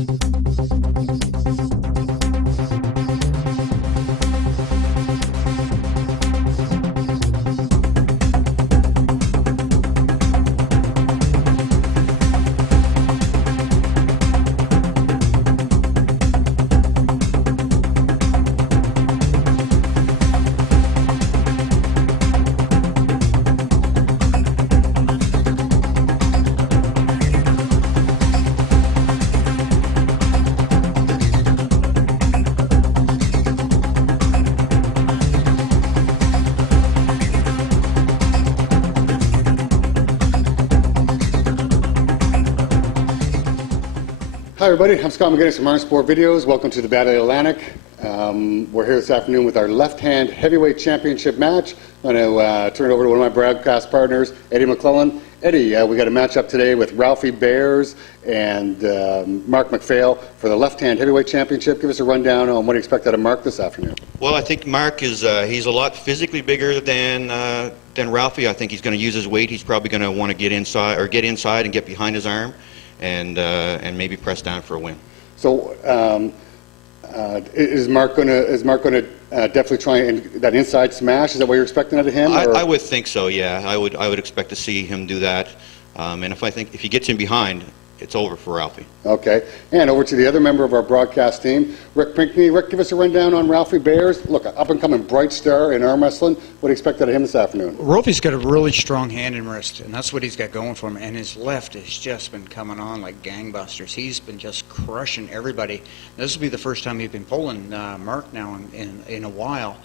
Hi everybody, I'm Scott McGinnis from Armsport Videos. Welcome to the Battle of the Atlantic. We're here this afternoon with our left-hand heavyweight championship match. I'm going to turn it over to one of my broadcast partners, Eddie McClellan. Eddie, we got a match up today with Ralphie Bears and Mark MacPhail for the left-hand heavyweight championship. Give us a rundown on what you expect out of Mark this afternoon. Well, I think Mark is he's a lot physically bigger than Ralphie. I think he's going to use his weight. He's probably going to want to get inside and get behind his arm, and maybe press down for a win. So is Mark going to definitely try that inside smash? Is that what you're expecting out of him? I would think so. Yeah, I would expect to see him do that. And if he gets in behind, it's over for Ralphie. Okay. And over to the other member of our broadcast team, Rick Pinkney. Rick, give us a rundown on Ralphie Bears. Look, up-and-coming bright star in arm wrestling. What do you expect out of him this afternoon? Ralphie's got a really strong hand and wrist, and that's what he's got going for him. And his left has just been coming on like gangbusters. He's been just crushing everybody. This will be the first time he's been pulling Mark now in a while.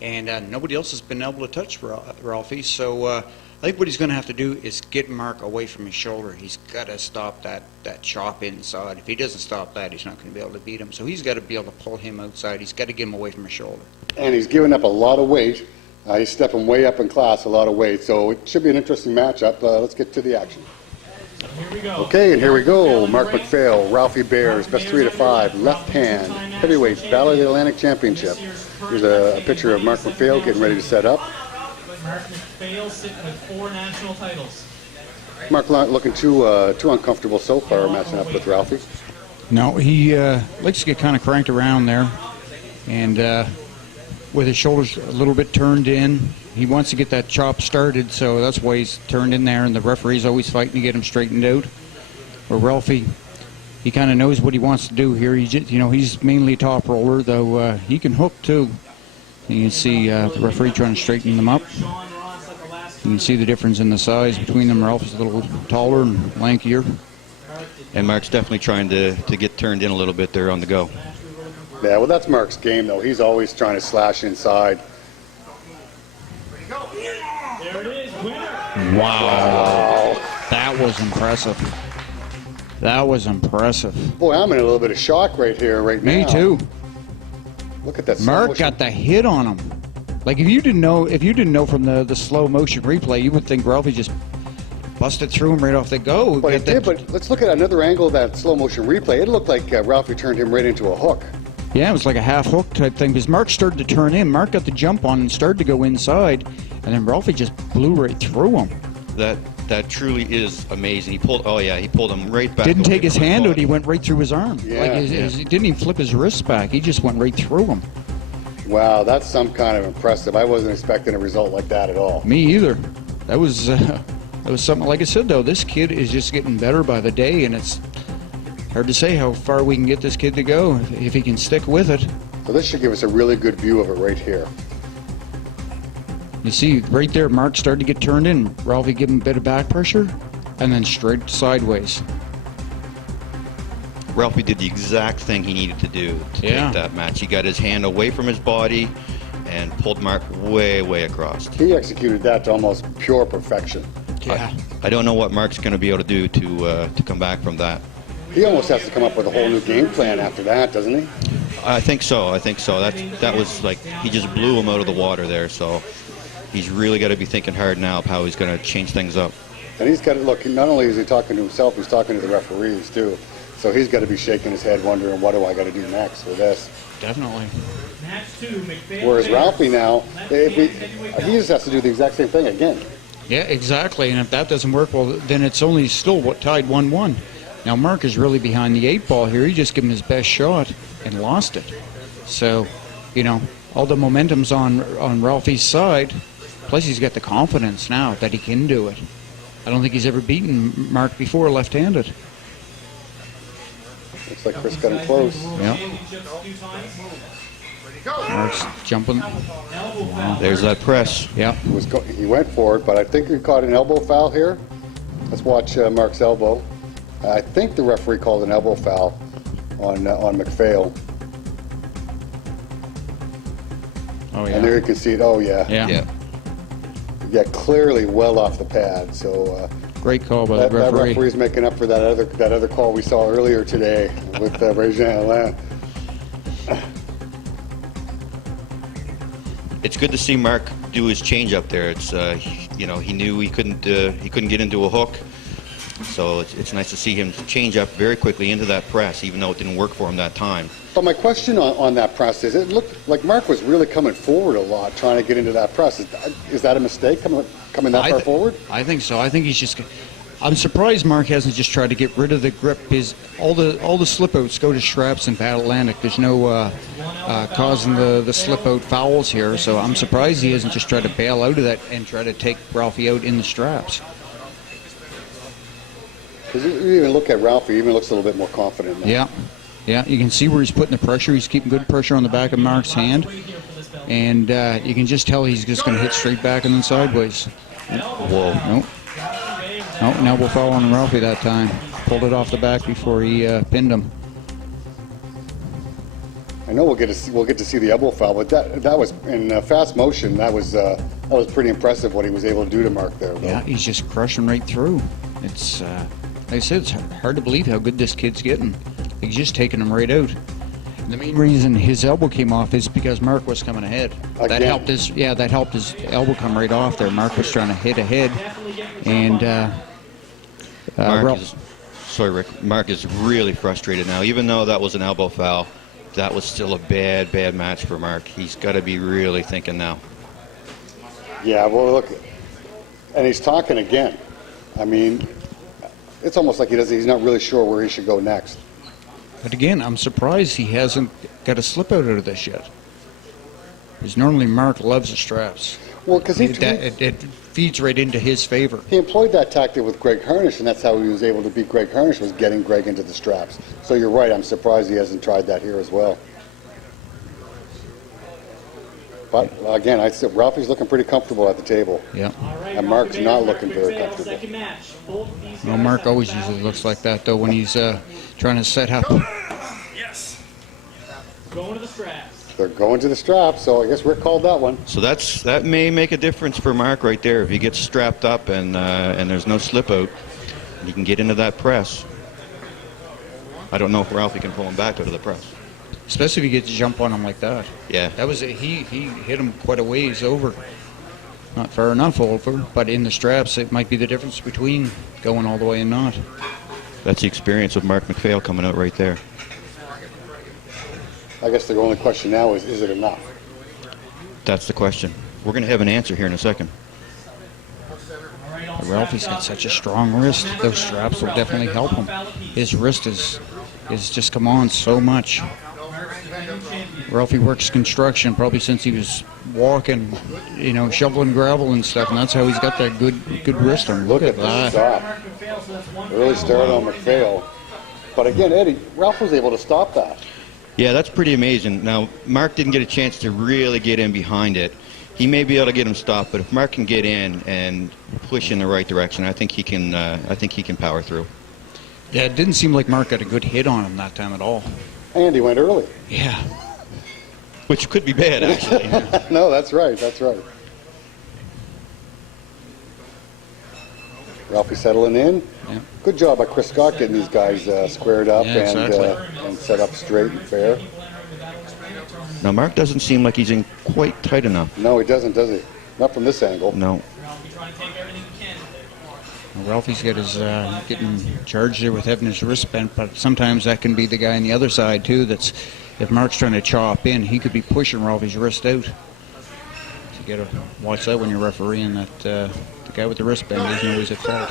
And nobody else has been able to touch Ralphie. So I think what he's going to have to do is get Mark away from his shoulder. He's got to stop that chop inside. If he doesn't stop that, he's not going to be able to beat him. So he's got to be able to pull him outside. He's got to get him away from his shoulder. And he's giving up a lot of weight. He's stepping way up in class, a lot of weight. So it should be an interesting matchup. Let's get to the action. Here we go. Okay, and here we go. Mark MacPhail, Ralphie Bears, best 3 to 5, left hand, heavyweight, Battle of the Atlantic Championship. Here's a picture of Mark MacPhail getting ready to set up. Mark MacPhail sitting with 4 national titles. Mark not looking too uncomfortable so far matching up with Ralphie. No, he likes to get kind of cranked around there, and with his shoulders a little bit turned in. He wants to get that chop started, so that's why he's turned in there, and the referee's always fighting to get him straightened out. Where Ralphie, he kind of knows what he wants to do here. He's mainly a top roller, though he can hook too. You can see the referee trying to straighten them up. You can see the difference in the size between them. Ralph's a little taller and lankier. And Mark's definitely trying to get turned in a little bit there on the go. Yeah, well, that's Mark's game, though. He's always trying to slash inside. There it is, winner. Wow. That was impressive. That was impressive. Boy, I'm in a little bit of shock right now. Me too. Look at that. Mark got the hit on him. Like if you didn't know from the slow motion replay, you would think Ralphie just busted through him right off the go. But it did. But let's look at another angle of that slow motion replay. It looked like Ralphie turned him right into a hook. Yeah, it was like a half hook type thing because Mark started to turn in. Mark got the jump on and started to go inside, and then Ralphie just blew right through him. That truly is amazing. He pulled him right back. Didn't take his hand out. He went right through his arm. Yeah, He didn't even flip his wrist back. He just went right through him. Wow, that's some kind of impressive. I wasn't expecting a result like that at all. Me either. That was something. Like I said, though, this kid is just getting better by the day, and it's hard to say how far we can get this kid to go if he can stick with it. So this should give us a really good view of it right here. You see, right there, Mark started to get turned in. Ralphie gave him a bit of back pressure, and then straight sideways. Ralphie did the exact thing he needed to do to take that match. He got his hand away from his body and pulled Mark way, way across. He executed that to almost pure perfection. Yeah. I don't know what Mark's going to be able to do to come back from that. He almost has to come up with a whole new game plan after that, doesn't he? I think so. That was like he just blew him out of the water there. So he's really got to be thinking hard now of how he's going to change things up. And he's got to look. Not only is he talking to himself, he's talking to the referees too. So he's got to be shaking his head, wondering, what do I got to do next with this? Definitely. Match 2, MacPhail. Whereas Ralphie now, he just has to do the exact same thing again. Yeah, exactly. And if that doesn't work, well, then it's only still tied 1-1. Now Mark is really behind the 8 ball here. He just gave him his best shot and lost it. So, you know, all the momentum's on Ralphie's side. Plus he's got the confidence now that he can do it. I don't think he's ever beaten Mark before left-handed. Looks like Chris got him close. Yeah. Mark's jumping. Wow. There's that press. Yeah. He went for it, but I think he caught an elbow foul here. Let's watch Mark's elbow. I think the referee called an elbow foul on MacPhail. Oh, yeah. And there you can see it. Oh, yeah. Yeah. Yeah, clearly well off the pad. So Great call by that the referee. referee's making up for that other call we saw earlier today with Régin Alain. It's good to see Mark do his change up there. It's you know, he knew he couldn't get into a hook, so it's nice to see him change up very quickly into that press, even though it didn't work for him that time. But my question on that press is, it looked like Mark was really coming forward a lot, trying to get into that press. Is that a mistake, coming that far forward? I think so. I think he's just. I'm surprised Mark hasn't just tried to get rid of the grip. All the slip outs go to straps in Bat Atlantic. There's no causing the slip out fouls here. So I'm surprised he hasn't just tried to bail out of that and try to take Ralphie out in the straps. Because you even look at Ralphie, he even looks a little bit more confident now. Yeah, you can see where he's putting the pressure. He's keeping good pressure on the back of Mark's hand. And you can just tell he's just going to hit straight back and then sideways. Whoa. Nope. Oh, an elbow foul on Ralphie that time. Pulled it off the back before he pinned him. I know we'll get to see the elbow foul, but that was in fast motion. That was pretty impressive what he was able to do to Mark there. Though. Yeah, he's just crushing right through. It's like I said, it's hard to believe how good this kid's getting. He's just taking him right out. And the main reason his elbow came off is because Mark was coming ahead. Again. That helped his elbow come right off there. Mark was trying to hit ahead, and Mark is really frustrated now. Even though that was an elbow foul, that was still a bad match for Mark. He's got to be really thinking now. Yeah, well, look, and he's talking again. I mean, it's almost like he's not really sure where he should go next. But again, I'm surprised he hasn't got a slip out of this yet. Because normally Mark loves the straps. Well, because it feeds right into his favor. He employed that tactic with Greg Harnish, and that's how he was able to beat Greg Harnish, was getting Greg into the straps. So you're right, I'm surprised he hasn't tried that here as well. But again, I said Ralphie's looking pretty comfortable at the table. Yeah. And Mark's not looking very comfortable. Well, Mark always usually looks like that, though, when he's trying to set up. Yes. Going to the straps. They're going to the straps, so I guess Rick called that one. So that may make a difference for Mark right there. If he gets strapped up and there's no slip out, he can get into that press. I don't know if Ralphie can pull him back out of the press. Especially if he gets a jump on him like that. Yeah. That was he hit him quite a ways over. Not far enough over, but in the straps, it might be the difference between going all the way and not. That's the experience of Mark MacPhail coming out right there. I guess the only question now is it enough? That's the question. We're going to have an answer here in a second. Ralphie's got such a strong wrist. Those straps will definitely help him. His wrist is just come on so much. Ralphie works construction probably since he was walking, shoveling gravel and stuff, and that's how he's got that good wrist on. Look at the stop. Early start on MacPhail. But again, Eddie, Ralph was able to stop that. Yeah, that's pretty amazing. Now, Mark didn't get a chance to really get in behind it. He may be able to get him stopped, but if Mark can get in and push in the right direction, I think he can power through. Yeah, it didn't seem like Mark got a good hit on him that time at all. And he went early. Yeah. Which could be bad, actually. No, that's right. That's right. Ralphie settling in. Yeah. Good job by Chris Scott getting these guys squared up and set up straight and fair. Now, Mark doesn't seem like he's in quite tight enough. No, he doesn't, does he? Not from this angle. No. Ralphie's got his getting charged there with having his wrist bent, but sometimes that can be the guy on the other side too. That's if Mark's trying to chop in, he could be pushing Ralphie's wrist out. So you got to watch that when you're refereeing. That the guy with the wrist bend isn't always at fault.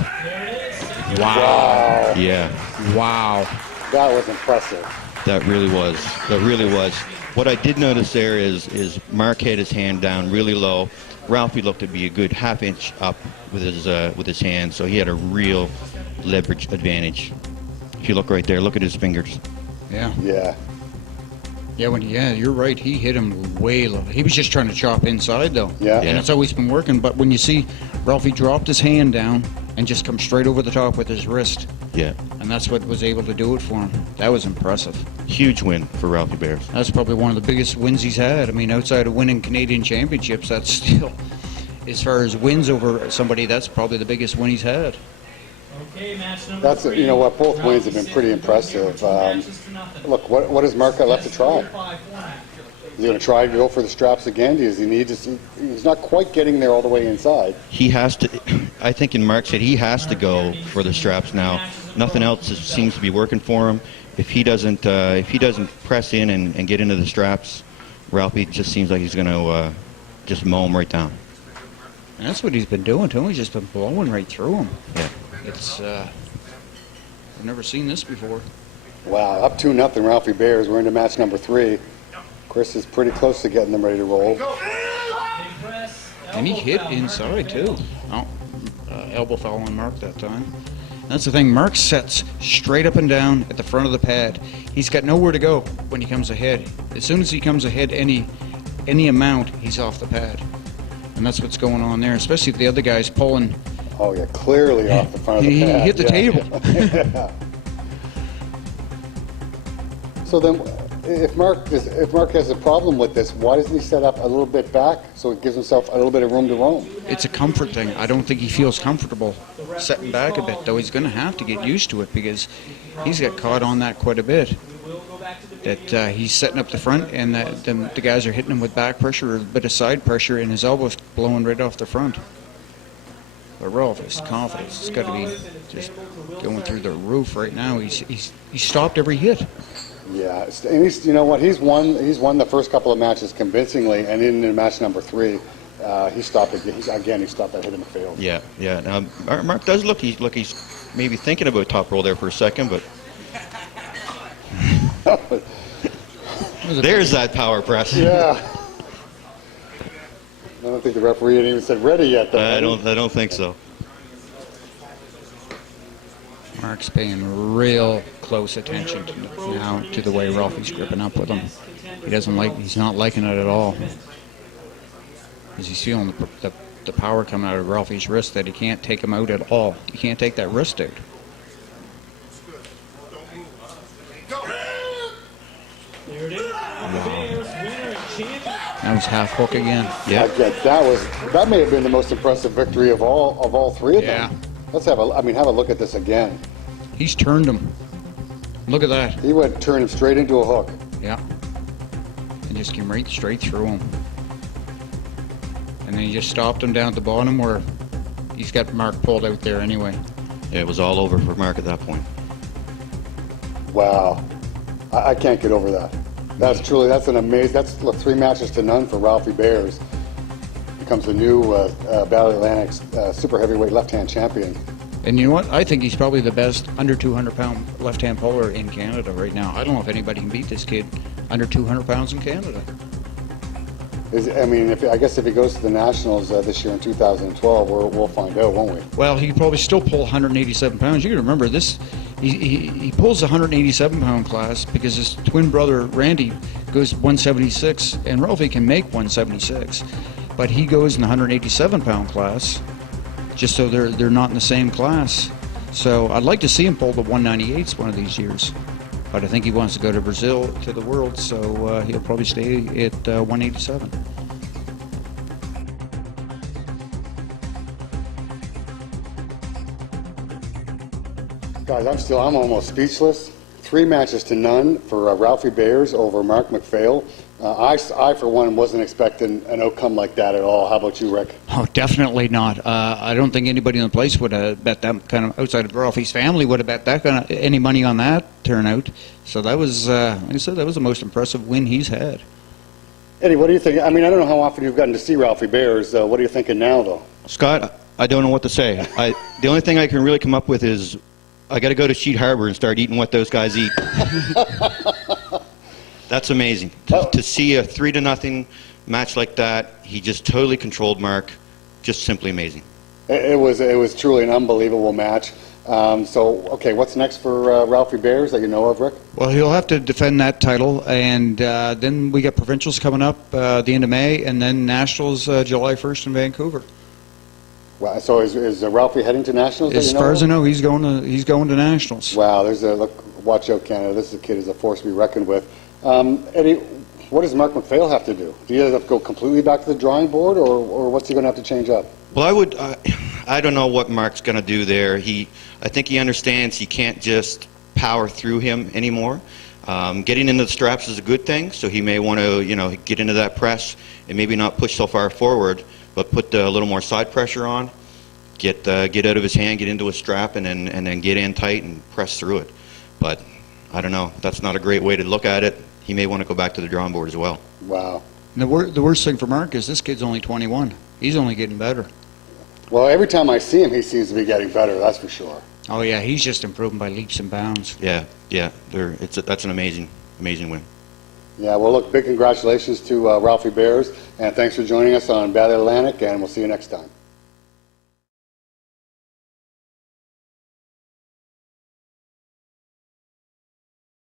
Wow. Yeah, Wow. That was impressive. that really was. That really was. What I did notice there is Mark had his hand down really low. Ralphie looked to be a good half inch up with his hand, so he had a real leverage advantage. If you look right there, look at his fingers. Yeah. Yeah. Yeah, you're right. He hit him way low. He was just trying to chop inside, though. Yeah. And it's always been working. But when you see Ralphie dropped his hand down and just come straight over the top with his wrist, Yeah, and that's what was able to do it for him. That was impressive. huge win for Ralphie Bears. That's probably one of the biggest wins he's had. I mean, outside of winning Canadian championships, that's still, as far as wins over somebody, that's probably the biggest win he's had. Okay, match number That's, three. you know what, both wins have been pretty impressive. Look, what has Mark got left to try? Is he going to try to go for the straps again? Does he need to see? He's not quite getting there all the way inside. He has to. I think in Mark's head, he has to go for the straps now. Nothing else seems to be working for him. If he doesn't press in and get into the straps, Ralphie just seems like he's going to just mow him right down. And that's what he's been doing to him. He's just been blowing right through him. Yeah. It's, I've never seen this before. Wow, up 2-0 Ralphie Bears. We're into match number 3. Chris is pretty close to getting them ready to roll. And he hit inside, too. Oh, elbow foul on Mark that time. That's the thing. Mark sets straight up and down at the front of the pad. He's got nowhere to go when he comes ahead. As soon as he comes ahead any amount, he's off the pad. And that's what's going on there, especially if the other guy's pulling. Oh, yeah, clearly off the front of the He pad. hit the yeah. table. Yeah. So then, if Mark has a problem with this, why doesn't he set up a little bit back so it gives himself a little bit of room to roam? It's a comfort thing. I don't think he feels comfortable setting back a bit, though he's going to have to get used to it because he's got caught on that quite a bit. That he's setting up the front and the guys are hitting him with back pressure or a bit of side pressure and his elbow's blowing right off the front. But Ralph, his confidence has got to be just going through the roof right now. He's stopped every hit. Yeah, and you know what? He's won the first couple of matches convincingly, and in match number 3, he stopped again. He stopped that hit and failed. Yeah, yeah. Now Mark does look he's maybe thinking about top roll there for a second, but there's that power press. Yeah. I don't think the referee had even said ready yet, though. I don't think so. Mark's paying real close attention now to the way Ralphie's gripping up with him. He's not liking it at all. Because he's feeling the power coming out of Ralphie's wrist that he can't take him out at all. He can't take that wrist out. There it is. The Bears winner and champion. That was half hook again. Yeah. Again, that may have been the most impressive victory of all 3 of them. Yeah. Let's have a look at this again. He's turned him. Look at that. He turned him straight into a hook. Yeah. And just came right straight through him. And then he just stopped him down at the bottom where he's got Mark pulled out there anyway. Yeah, it was all over for Mark at that point. Wow, I can't get over that. That's an amazing. That's 3 matches to none for Ralphie Bears. Becomes the new Battle Atlantic's super heavyweight left-hand champion. And you know what? I think he's probably the best under 200-pound left-hand puller in Canada right now. I don't know if anybody can beat this kid under 200 pounds in Canada. I guess if he goes to the Nationals this year in 2012, we'll find out, won't we? Well, he could probably still pull 187 pounds. You can remember this. He pulls the 187-pound class because his twin brother, Randy, goes 176, and Ralphie can make 176. But he goes in the 187-pound class just so they're not in the same class. So I'd like to see him pull the 198s one of these years. But I think he wants to go to Brazil to the World, so he'll probably stay at 187. Guys, I'm almost speechless. 3 matches to none for Ralphie Bears over Mark MacPhail. I, for one, wasn't expecting an outcome like that at all. How about you, Rick? Oh, definitely not. I don't think anybody in the place would have bet that kind of, outside of Ralphie's family, would have bet that kind of, any money on that turnout. So that was, like I said, that was the most impressive win he's had. Eddie, what do you think? I don't know how often you've gotten to see Ralphie Bears. What are you thinking now, though? Scott, I don't know what to say. The only thing I can really come up with is I got to go to Sheet Harbor and start eating what those guys eat. That's amazing. To see a 3-0 match like that, he just totally controlled Mark. Just simply amazing. It was truly an unbelievable match. Okay, what's next for Ralphie Bears that you know of, Rick? Well, he'll have to defend that title, and then we got provincials coming up the end of May, and then nationals July 1st in Vancouver. Wow, so is Ralphie heading to nationals? As far as I know, he's going to nationals. Wow, watch out, Canada. This kid is a force to be reckoned with. Eddie, what does Mark MacPhail have to do? Do you have to go completely back to the drawing board, or what's he going to have to change up? Well, I don't know what Mark's going to do there. I think he understands he can't just power through him anymore. Getting into the straps is a good thing, so he may want to, get into that press and maybe not push so far forward, but put a little more side pressure on, get out of his hand, get into a strap, and then get in tight and press through it. But I don't know. That's not a great way to look at it. He may want to go back to the drawing board as well. Wow. The worst thing for Mark is this kid's only 21. He's only getting better. Well, every time I see him, he seems to be getting better, that's for sure. Oh, yeah, he's just improving by leaps and bounds. Yeah. That's an amazing win. Yeah, well, look, big congratulations to Ralphie Bears, and thanks for joining us on Battle Atlantic, and we'll see you next time.